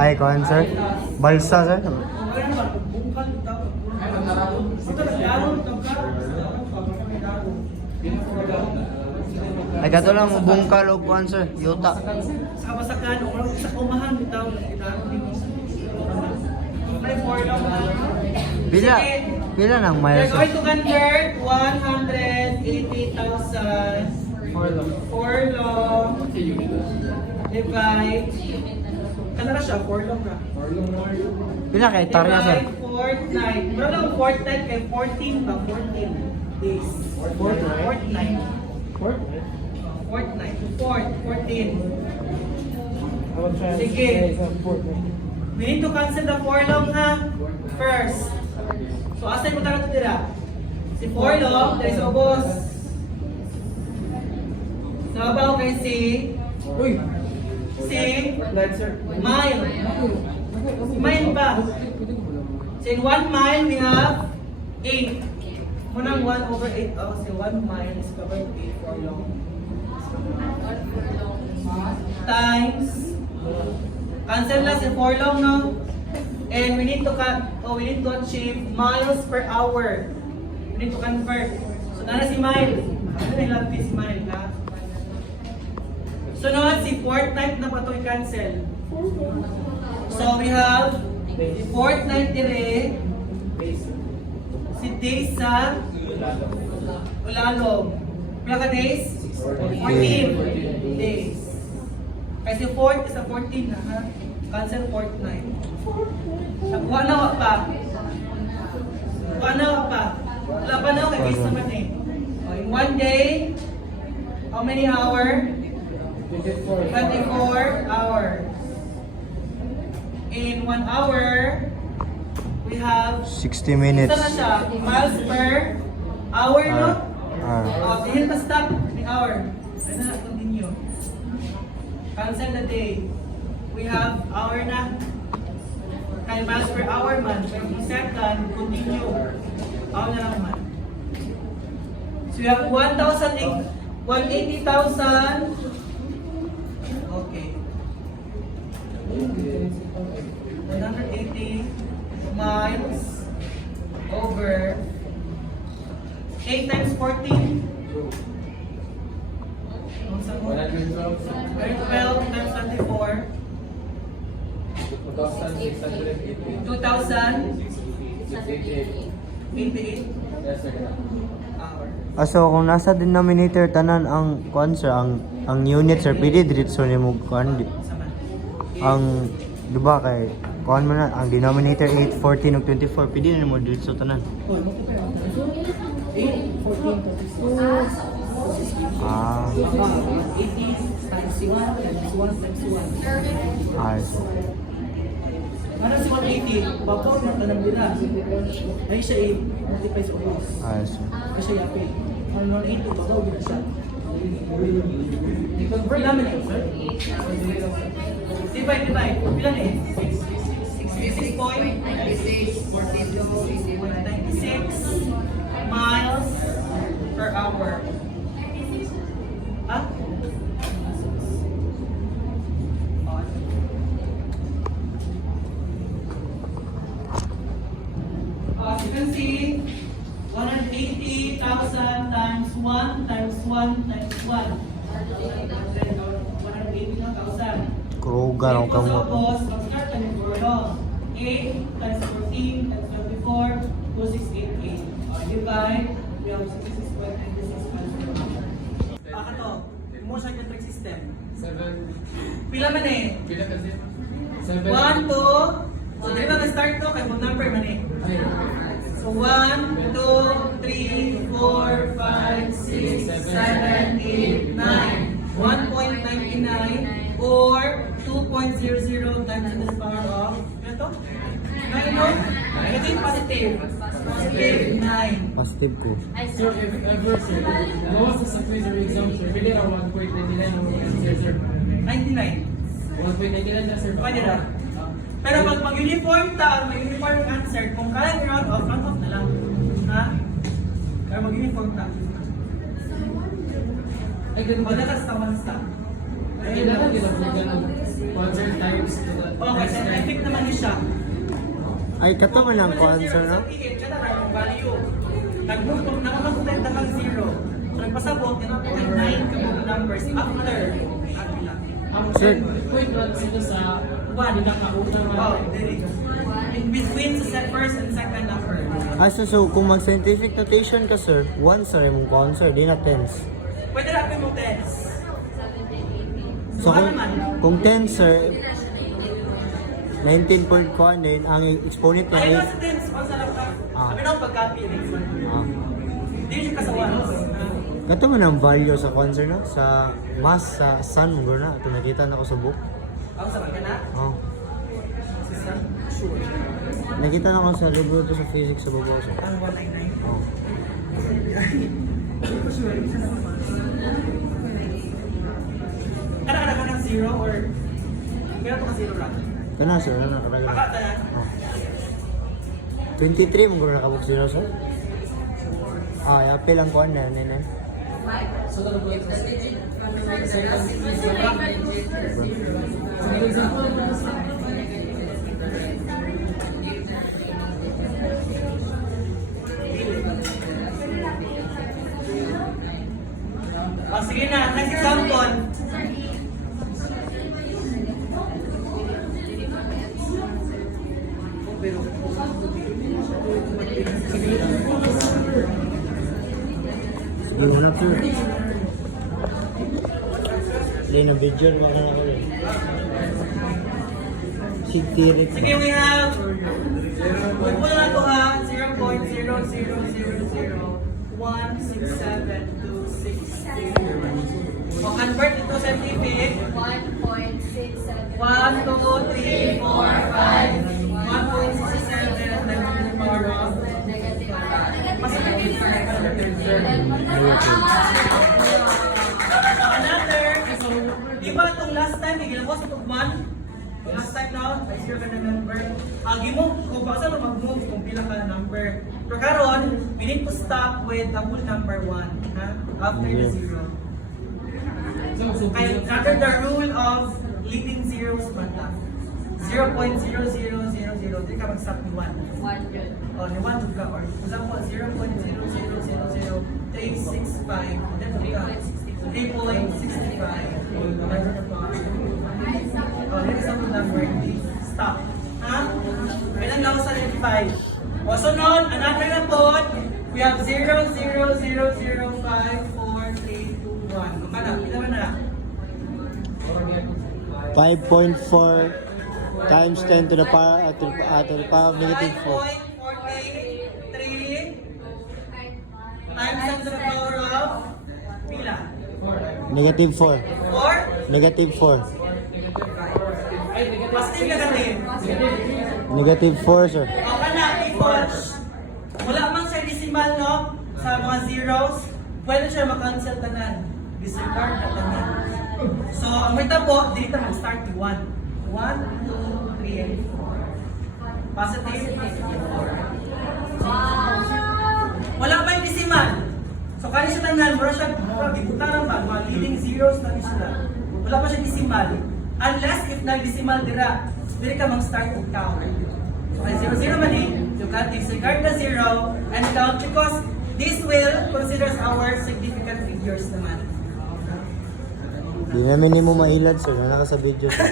Ay, kuhan sir. Balsa sir. Ay, kato lang, bungkal o kuhan sir. Yuta. Sa kabasakan, sa kumahan, bitaw lang gitaro nimo. May 4 lang na. Pila? Pila ng miles We're sir? going to convert 180,000 4 long divide. Kano na siya? 4 long ka? Pila ka hektarya sir? Divide fortnight. Pero lang fortnight kay 14 ba? 14 days. Fortnight. Fortnight. 14. Sige. We need to cancel the 4 long ha. First. So asay mo tara to dira. Si 4 long, there is ubos. Sabaw kay si mile. Mile ba? So in 1 mile we have 8. Munang 1/8. Oh, so 1 mile is covered to 8 for long. Times. Cancel na si 4 long, no? And we need to achieve miles per hour. We need to convert. So na si mile. Ano na ilang si mile ha? Sunod si fortnight na pa ito i-cancel. So we have si fortnight dire, si days sa ulalog. Pila ka days? 14 days. Kasi 4 is a 14 na ha? Cancel fortnight. Nakuha na wa pa. Nakuha na wa pa. Wala pa na, kay days naman eh. Oh, in 1 day, how many hours? 24 hours. In 1 hour, we have 60 minutes. isa na siya, miles per hour, no? Dihin pa stop, the hour. Ano na, continue. Cancel the day. We have hour na. Kaya miles per hour man, 20 second, continue. Hour na lang man. So we have 180,000. Okay. 180 miles over 8 times 14. 12 times 24. 2,088 hours. So kung nasa denominator tanan ang kuhan sir, ang unit sir, pwede diretso ni mo kuhan di. Ang di ba kay kuhan mo na ang denominator 8, 14 ug 24, pwede na mo diretso tanan. 8, 14, 32. Ah, 80 times 1 times 1 times 1. ay. Ano si 180? Babaw na tanong din na. Ay siya 8. Multiply sa ubos. Ay, sir. Ay siya yapi. Ano 180? Babaw din na siya. I-convert namin ito, sir. Divide. Bilang eh? 66.96 miles per hour. Ha? As you can see, 180,000 times 1 times 1 times 1. 180,000. Krugan ang kamo. Tapos, mag-start ka ng Gordo. 8 times 14 times 24, 2688. Divide, we have 66.96 miles per hour. Kato, mo siya metric system. 7. Pila man eh? Pila kasi? 1, 2. So, dito na start to, kay mo number man eh. So 1, 2, 3, 4, 5, 6, 7, 8, 9. 1.99 or 2.00 times to the power of ito? 9, no? Ito yung positive. Positive 9. Positive ko. Sir, if ever, sir, gawa sa quiz or exam, sir, pili na 1.99 ang answer, sir. 99. 1.99 na, sir. Pwede na. Pero pag mag-uniform ta, may uniform answer, kung kaya round off, round off na lang. Ha? Pero mag-uniform ta. Ay, ganun ba? Pagkatas ta, one stop. Ay, kailangan din ang concert times to the Okay, siya. Ay, kato man ang cancer, no? Sabihin, siya na yung value. Nagmutong, nakamakulit na kang 0. So, nagpasabot, yung 9 kabog numbers after. Ang Sir. point lang sila sa One. pinakaunang Wow, dili. In between sa first and second number. So kung mag-scientific notation ka, sir, 1 sa mong cancer, di na tens. Pwede na mo tens. So Ano naman? kung 10, sir, 19 per kuan din, ang exponent niya Ayun is... na sa tens. Kung sa lang ka. Ah. Sabi na pag-copy. Ah. Hindi siya kasawan. Kato man ang value sa cancer, no? Sa mass, sa sun, mo na. Ito nakita na ko sa book. Ako sa ka na? Oh. Sure. Nakita na ko sa libro to sa physics sa baba. So. Ang 199. Oh. Kada ka ng 0 or kaya to ka 0 lang? Kana, sir, na nakaraga. Baka na. Oh. 23 mo gano'n nakabuk sila, sir? Ah, yapil ang kuan na, nene. So, ano po ito? Sige, example naman sa Oh, sige na, next example. Sige mo na, sir. Hindi na video, wala na ako rin. Sigtirit. Sige, we have magpula na ito ha, 0.000167260. O convert ito sa scientific. 1.67. 1, 2, 3, 4, 5. 1.67 times the power of. Another, di ba itong last time, may ginawa sa itong 1? Last time now, I still can remember. Gimove, kung baka saan mag-move kung pila ka na number. Pero karon, we need to stop with the whole number 1. Ha? After the 0. Kaya under the rule of leading zeros bata. 0.0000, di ka mag-stop ni 1. 1 yun. O, ni 1 ka. Or, for example, 0.0000365. Then, ka. 3.65. Oh, here's some number. Stop. Ha? Kailan lang sa 95. O, sunod, another na po. We have 0.000543821. Kumana, pila ba na? 5.4 times 10 to the power of negative 4. 5.483 times 10 to the power of pila? Negative 4. 4? Negative 4. Positive negative. Negative 4, sir. O kana, because wala man sa decimal, no? Sa mga zeros, pwede siya makancel tanan. Disregard na tanan. So, ang may tabo, dito mag-start with 1. 1, 2, 3, and 4. Positive? Wala pa yung decimal. So, kani siya tanan, mura siya, diputaran ba, mga leading zeros na ni sila. Wala pa siya decimal. Unless if nag-decimal dira, dili ka mag-start with count. So, kay 0, 0 man you can disregard the 0 and count because this will considers our significant figures naman. Di namin mo mailad, sir. Naka sa video, sir.